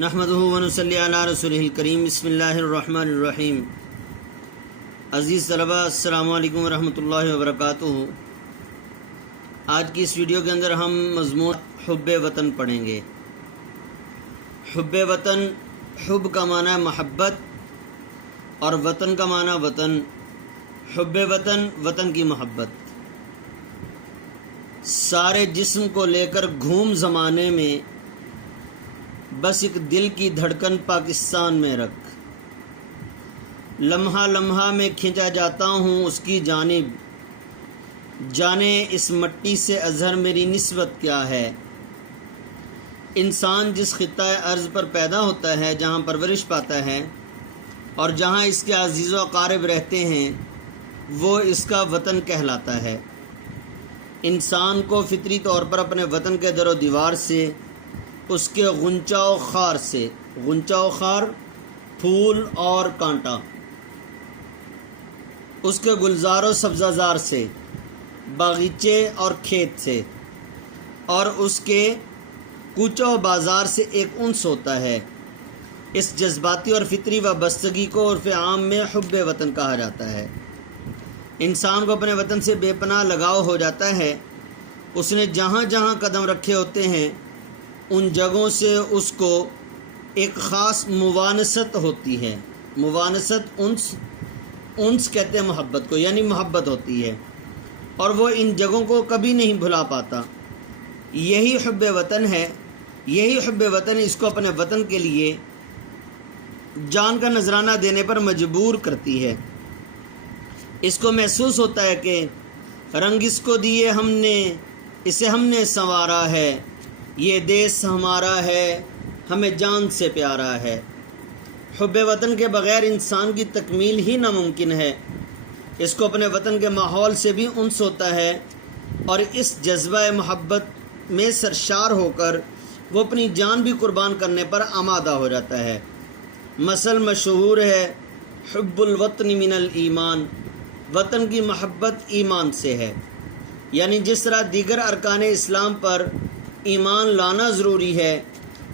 نحمدہ ونصلی علی رسولہ الکریم بسم اللہ الرحمن الرحیم۔ عزیز طلبہ السلام علیکم ورحمۃ اللہ وبرکاتہ۔ آج کی اس ویڈیو کے اندر ہم مضمون حب وطن پڑھیں گے۔ حب وطن، حب کا معنی ہے محبت اور وطن کا معنی وطن۔ حب وطن، وطن کی محبت۔ سارے جسم کو لے کر گھوم زمانے میں، بس ایک دل کی دھڑکن پاکستان میں رکھ۔ لمحہ لمحہ میں کھنچا جاتا ہوں اس کی جانب، جانے اس مٹی سے اظہر میری نسبت کیا ہے۔ انسان جس خطۂ ارض پر پیدا ہوتا ہے، جہاں پرورش پاتا ہے اور جہاں اس کے عزیز و اقارب رہتے ہیں، وہ اس کا وطن کہلاتا ہے۔ انسان کو فطری طور پر اپنے وطن کے در و دیوار سے، اس کے غنچہ و خار سے، غنچہ و خار پھول اور کانٹا، اس کے گلزار و سبزہ زار سے، باغیچے اور کھیت سے، اور اس کے کوچہ و بازار سے ایک انس ہوتا ہے۔ اس جذباتی اور فطری وابستگی کو عرف عام میں حب وطن کہا جاتا ہے۔ انسان کو اپنے وطن سے بے پناہ لگاؤ ہو جاتا ہے۔ اس نے جہاں جہاں قدم رکھے ہوتے ہیں، ان جگہوں سے اس کو ایک خاص موانست ہوتی ہے۔ موانست، انس کہتے ہیں محبت کو، یعنی محبت ہوتی ہے، اور وہ ان جگہوں کو کبھی نہیں بھلا پاتا۔ یہی حب وطن ہے، یہی حب وطن اس کو اپنے وطن کے لیے جان کا نذرانہ دینے پر مجبور کرتی ہے۔ اس کو محسوس ہوتا ہے کہ رنگ اس کو دیے ہم نے، اسے ہم نے سنوارا ہے، یہ دیس ہمارا ہے، ہمیں جان سے پیارا ہے۔ حب وطن کے بغیر انسان کی تکمیل ہی ناممکن ہے۔ اس کو اپنے وطن کے ماحول سے بھی انس ہوتا ہے، اور اس جذبہ محبت میں سرشار ہو کر وہ اپنی جان بھی قربان کرنے پر آمادہ ہو جاتا ہے۔ مثل مشہور ہے، حب الوطن من الایمان، وطن کی محبت ایمان سے ہے۔ یعنی جس طرح دیگر ارکان اسلام پر ایمان لانا ضروری ہے،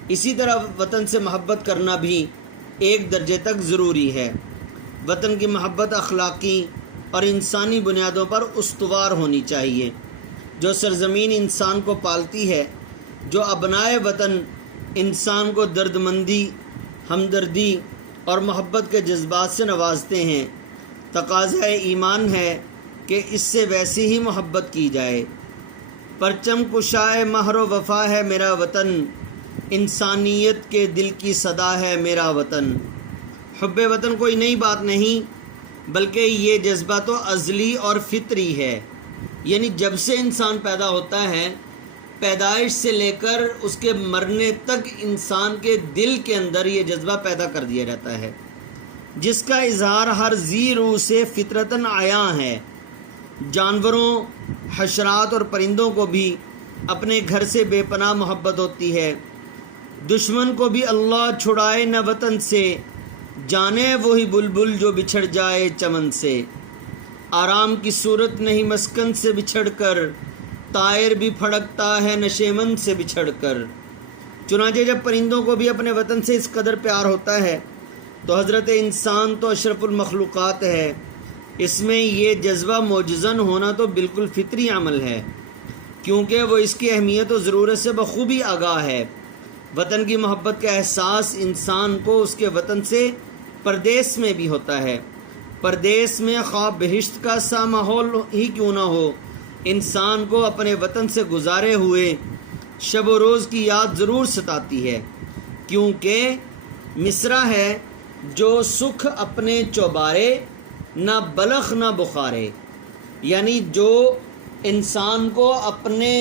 اسی طرح وطن سے محبت کرنا بھی ایک درجے تک ضروری ہے۔ وطن کی محبت اخلاقی اور انسانی بنیادوں پر استوار ہونی چاہیے۔ جو سرزمین انسان کو پالتی ہے، جو ابنائے وطن انسان کو درد مندی، ہمدردی اور محبت کے جذبات سے نوازتے ہیں، تقاضۂ ایمان ہے کہ اس سے ویسی ہی محبت کی جائے۔ پرچم کشائے مہر و وفا ہے میرا وطن، انسانیت کے دل کی صدا ہے میرا وطن۔ حب وطن کوئی نئی بات نہیں، بلکہ یہ جذبہ تو ازلی اور فطری ہے۔ یعنی جب سے انسان پیدا ہوتا ہے، پیدائش سے لے کر اس کے مرنے تک انسان کے دل کے اندر یہ جذبہ پیدا کر دیا جاتا ہے، جس کا اظہار ہر ذی روح سے فطرتاً عیاں ہے۔ جانوروں، حشرات اور پرندوں کو بھی اپنے گھر سے بے پناہ محبت ہوتی ہے۔ دشمن کو بھی اللہ چھڑائے نہ وطن سے، جانے وہی بلبل جو بچھڑ جائے چمن سے۔ آرام کی صورت نہیں مسکن سے بچھڑ کر، طائر بھی پھڑکتا ہے نشیمن سے بچھڑ کر۔ چنانچہ جب پرندوں کو بھی اپنے وطن سے اس قدر پیار ہوتا ہے، تو حضرت انسان تو اشرف المخلوقات ہے۔ اس میں یہ جذبہ معجزن ہونا تو بالکل فطری عمل ہے، کیونکہ وہ اس کی اہمیت و ضرورت سے بخوبی آگاہ ہے۔ وطن کی محبت کا احساس انسان کو اس کے وطن سے پردیس میں بھی ہوتا ہے۔ پردیس میں خواہ بہشت کا سا ماحول ہی کیوں نہ ہو، انسان کو اپنے وطن سے گزارے ہوئے شب و روز کی یاد ضرور ستاتی ہے، کیونکہ مصرع ہے، جو سکھ اپنے چوبارے، نہ بلخ نہ بخارے۔ یعنی جو انسان کو اپنے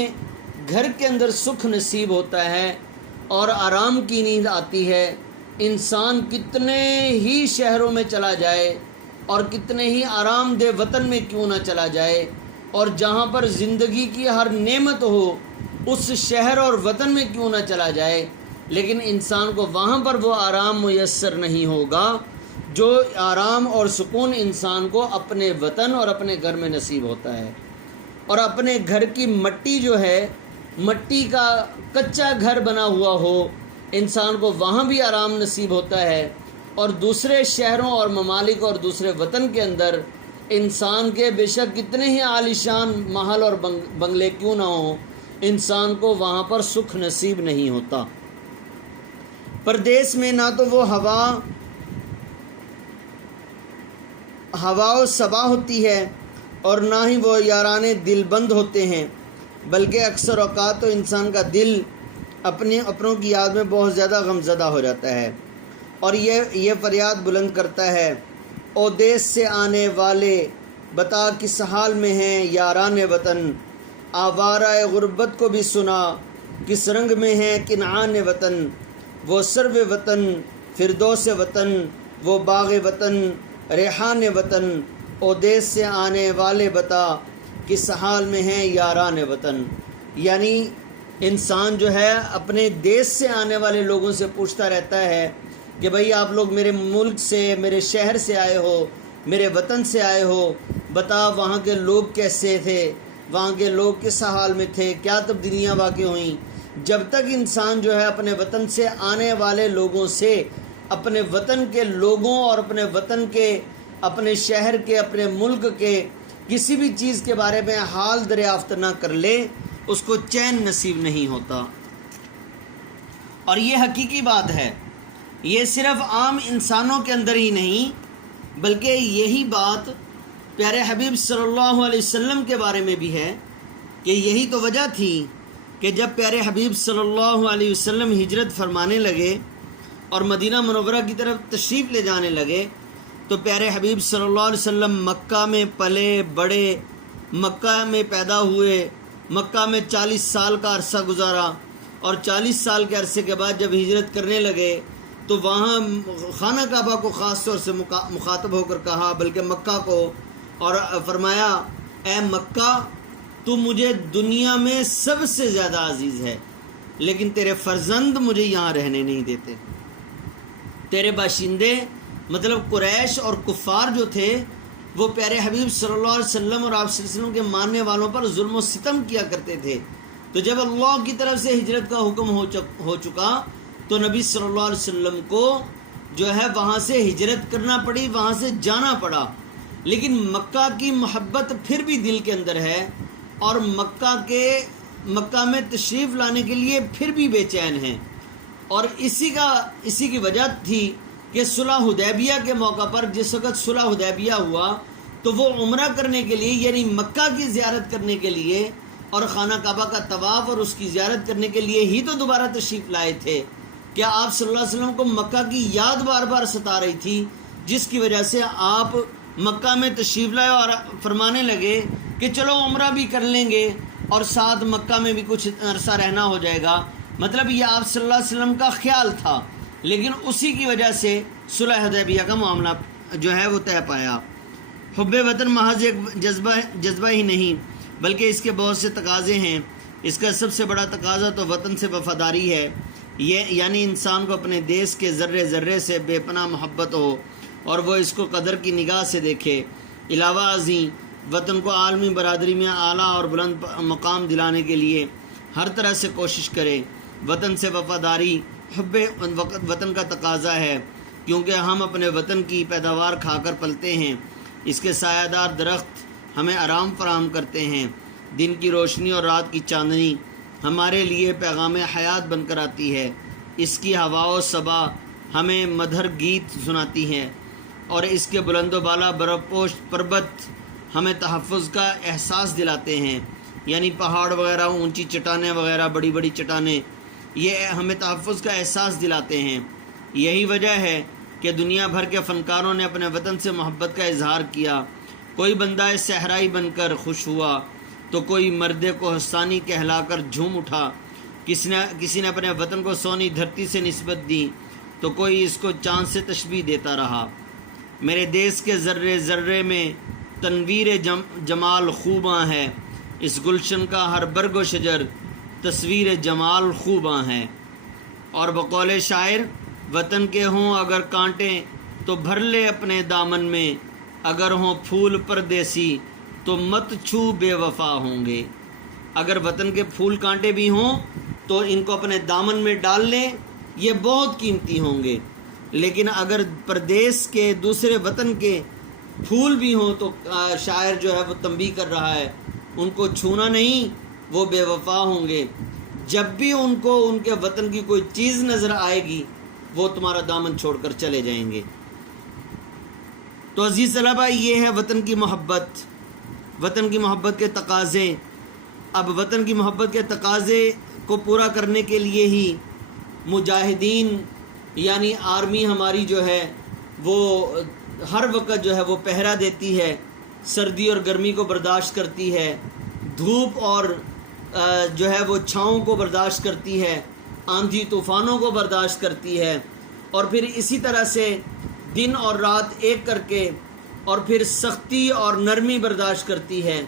گھر کے اندر سکھ نصیب ہوتا ہے اور آرام کی نیند آتی ہے، انسان کتنے ہی شہروں میں چلا جائے اور کتنے ہی آرام دہ وطن میں کیوں نہ چلا جائے، اور جہاں پر زندگی کی ہر نعمت ہو اس شہر اور وطن میں کیوں نہ چلا جائے، لیکن انسان کو وہاں پر وہ آرام میسر نہیں ہوگا جو آرام اور سکون انسان کو اپنے وطن اور اپنے گھر میں نصیب ہوتا ہے۔ اور اپنے گھر کی مٹی جو ہے، مٹی کا کچا گھر بنا ہوا ہو، انسان کو وہاں بھی آرام نصیب ہوتا ہے، اور دوسرے شہروں اور ممالک اور دوسرے وطن کے اندر انسان کے بے شک کتنے ہی عالیشان محل اور بنگلے کیوں نہ ہوں، انسان کو وہاں پر سکھ نصیب نہیں ہوتا۔ پردیس میں نہ تو وہ ہوا و صبا ہوتی ہے اور نہ ہی وہ یارانے دل بند ہوتے ہیں، بلکہ اکثر اوقات تو انسان کا دل اپنوں کی یاد میں بہت زیادہ غمزدہ ہو جاتا ہے، اور یہ فریاد بلند کرتا ہے، او دیس سے آنے والے بتا کس حال میں ہیں یاران وطن، آوارہ غربت کو بھی سنا کس رنگ میں ہیں کنعان وطن، وہ سرو وطن فردوس وطن، وہ باغ وطن ریحان وطن، او دیس سے آنے والے بتا کس حال میں ہیں یاران وطن۔ یعنی انسان جو ہے اپنے دیس سے آنے والے لوگوں سے پوچھتا رہتا ہے کہ بھئی آپ لوگ میرے ملک سے، میرے شہر سے آئے ہو، میرے وطن سے آئے ہو، بتا وہاں کے لوگ کیسے تھے، وہاں کے لوگ کس حال میں تھے، کیا تبدیلیاں واقع ہوئیں۔ جب تک انسان جو ہے اپنے وطن سے آنے والے لوگوں سے، اپنے وطن کے لوگوں اور اپنے وطن کے، اپنے شہر کے، اپنے ملک کے کسی بھی چیز کے بارے میں حال دریافت نہ کر لے، اس کو چین نصیب نہیں ہوتا۔ اور یہ حقیقی بات ہے، یہ صرف عام انسانوں کے اندر ہی نہیں، بلکہ یہی بات پیارے حبیب صلی اللہ علیہ وسلم کے بارے میں بھی ہے، کہ یہی تو وجہ تھی کہ جب پیارے حبیب صلی اللہ علیہ وسلم ہجرت فرمانے لگے اور مدینہ منورہ کی طرف تشریف لے جانے لگے، تو پیارے حبیب صلی اللہ علیہ وسلم مکہ میں پلے بڑے، مکہ میں پیدا ہوئے، مکہ میں 40 سال کا عرصہ گزارا، اور 40 سال کے عرصے کے بعد جب ہجرت کرنے لگے تو وہاں خانہ کعبہ کو خاص طور سے مخاطب ہو کر کہا، بلکہ مکہ کو، اور فرمایا اے مکہ تو مجھے دنیا میں سب سے زیادہ عزیز ہے، لیکن تیرے فرزند مجھے یہاں رہنے نہیں دیتے۔ تیرے باشندے مطلب قریش اور کفار جو تھے وہ پیارے حبیب صلی اللہ علیہ وسلم اور آپ صلی اللہ علیہ وسلم کے ماننے والوں پر ظلم و ستم کیا کرتے تھے۔ تو جب اللہ کی طرف سے ہجرت کا حکم ہو چکا تو نبی صلی اللہ علیہ وسلم کو جو ہے وہاں سے ہجرت کرنا پڑی، وہاں سے جانا پڑا، لیکن مکہ کی محبت پھر بھی دل کے اندر ہے، اور مکہ میں تشریف لانے کے لیے پھر بھی بے چین ہیں۔ اور اسی کی وجہ تھی کہ صلح حدیبیہ کے موقع پر جس وقت صلح حدیبیہ ہوا تو وہ عمرہ کرنے کے لیے، یعنی مکہ کی زیارت کرنے کے لیے اور خانہ کعبہ کا طواف اور اس کی زیارت کرنے کے لیے ہی تو دوبارہ تشریف لائے تھے، کہ آپ صلی اللہ علیہ وسلم کو مکہ کی یاد بار بار ستا رہی تھی، جس کی وجہ سے آپ مکہ میں تشریف لائے اور فرمانے لگے کہ چلو عمرہ بھی کر لیں گے اور ساتھ مکہ میں بھی کچھ عرصہ رہنا ہو جائے گا۔ مطلب یہ آپ صلی اللہ علیہ وسلم کا خیال تھا، لیکن اسی کی وجہ سے صلح حدیبیہ کا معاملہ جو ہے وہ طے پایا۔ حب وطن محض ایک جذبہ ہی نہیں بلکہ اس کے بہت سے تقاضے ہیں۔ اس کا سب سے بڑا تقاضا تو وطن سے وفاداری ہے، یعنی انسان کو اپنے دیس کے ذرے ذرے سے بے پناہ محبت ہو اور وہ اس کو قدر کی نگاہ سے دیکھے۔ علاوہ ازیں وطن کو عالمی برادری میں اعلیٰ اور بلند مقام دلانے کے لیے ہر طرح سے کوشش کرے۔ وطن سے وفاداری حب وطن کا تقاضا ہے، کیونکہ ہم اپنے وطن کی پیداوار کھا کر پلتے ہیں۔ اس کے سایہ دار درخت ہمیں آرام فراہم کرتے ہیں، دن کی روشنی اور رات کی چاندنی ہمارے لیے پیغام حیات بن کر آتی ہے، اس کی ہوا و صبا ہمیں مدھر گیت سناتی ہیں، اور اس کے بلند و بالا برف پوش پربت ہمیں تحفظ کا احساس دلاتے ہیں، یعنی پہاڑ وغیرہ، اونچی چٹانیں وغیرہ، بڑی بڑی چٹانیں، یہ ہمیں تحفظ کا احساس دلاتے ہیں۔ یہی وجہ ہے کہ دنیا بھر کے فنکاروں نے اپنے وطن سے محبت کا اظہار کیا۔ کوئی بندہ صحرائی بن کر خوش ہوا تو کوئی مرد کوہستانی کہلا کر جھوم اٹھا، کسی نے اپنے وطن کو سونی دھرتی سے نسبت دی تو کوئی اس کو چاند سے تشبیہ دیتا رہا۔ میرے دیس کے ذرے ذرے میں تنویر جمال خوباں ہے، اس گلشن کا ہر برگ و شجر تصویر جمال خوباں ہے۔ اور بقول شاعر، وطن کے ہوں اگر کانٹے تو بھر لے اپنے دامن میں، اگر ہوں پھول پردیسی تو مت چھو بے وفا ہوں گے۔ اگر وطن کے پھول کانٹے بھی ہوں تو ان کو اپنے دامن میں ڈال لیں، یہ بہت قیمتی ہوں گے، لیکن اگر پردیس کے دوسرے وطن کے پھول بھی ہوں تو شاعر جو ہے وہ تنبیہ کر رہا ہے ان کو چھونا نہیں، وہ بے وفا ہوں گے۔ جب بھی ان کو ان کے وطن کی کوئی چیز نظر آئے گی وہ تمہارا دامن چھوڑ کر چلے جائیں گے۔ تو عزیز طلبہ، یہ ہے وطن کی محبت، وطن کی محبت کے تقاضے۔ اب وطن کی محبت کے تقاضے کو پورا کرنے کے لیے ہی مجاہدین یعنی آرمی ہماری جو ہے وہ ہر وقت جو ہے وہ پہرا دیتی ہے، سردی اور گرمی کو برداشت کرتی ہے، دھوپ اور جو ہے وہ چھاؤں کو برداشت کرتی ہے، آندھی طوفانوں کو برداشت کرتی ہے، اور پھر اسی طرح سے دن اور رات ایک کر کے، اور پھر سختی اور نرمی برداشت کرتی ہے،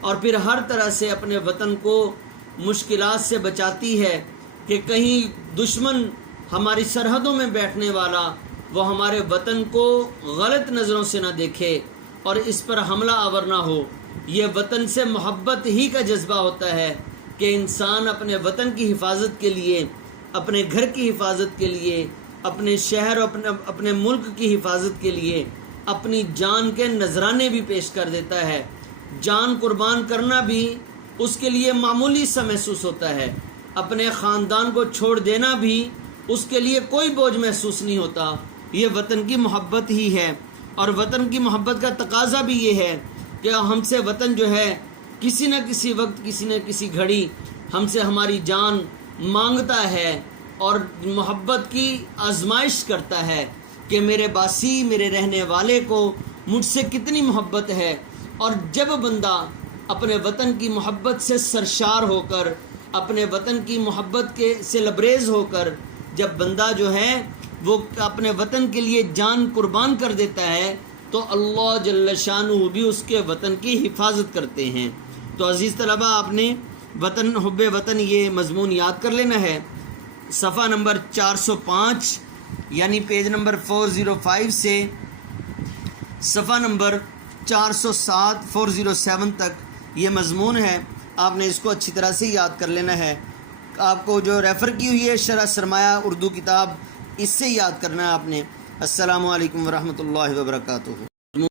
اور پھر ہر طرح سے اپنے وطن کو مشکلات سے بچاتی ہے کہ کہیں دشمن ہماری سرحدوں میں بیٹھنے والا وہ ہمارے وطن کو غلط نظروں سے نہ دیکھے اور اس پر حملہ آور نہ ہو۔ یہ وطن سے محبت ہی کا جذبہ ہوتا ہے کہ انسان اپنے وطن کی حفاظت کے لیے، اپنے گھر کی حفاظت کے لیے، اپنے شہر اور اپنے ملک کی حفاظت کے لیے اپنی جان کے نذرانے بھی پیش کر دیتا ہے۔ جان قربان کرنا بھی اس کے لیے معمولی سا محسوس ہوتا ہے، اپنے خاندان کو چھوڑ دینا بھی اس کے لیے کوئی بوجھ محسوس نہیں ہوتا۔ یہ وطن کی محبت ہی ہے، اور وطن کی محبت کا تقاضا بھی یہ ہے کہ ہم سے وطن جو ہے کسی نہ کسی وقت، کسی نہ کسی گھڑی ہم سے ہماری جان مانگتا ہے اور محبت کی آزمائش کرتا ہے کہ میرے باسی، میرے رہنے والے کو مجھ سے کتنی محبت ہے۔ اور جب بندہ اپنے وطن کی محبت سے سرشار ہو کر، اپنے وطن کی محبت سے لبریز ہو کر جب بندہ جو ہے وہ اپنے وطن کے لیے جان قربان کر دیتا ہے تو اللہ جل شانہ بھی اس کے وطن کی حفاظت کرتے ہیں۔ تو عزیز طلبہ، آپ نے وطن، حب وطن، یہ مضمون یاد کر لینا ہے۔ صفحہ نمبر 405 یعنی پیج نمبر 405 سے صفحہ نمبر 407 تک یہ مضمون ہے۔ آپ نے اس کو اچھی طرح سے یاد کر لینا ہے۔ آپ کو جو ریفر کی ہوئی ہے شرح سرمایہ اردو کتاب، اس سے یاد کرنا ہے آپ نے۔ السلام علیکم ورحمۃ اللہ وبرکاتہ۔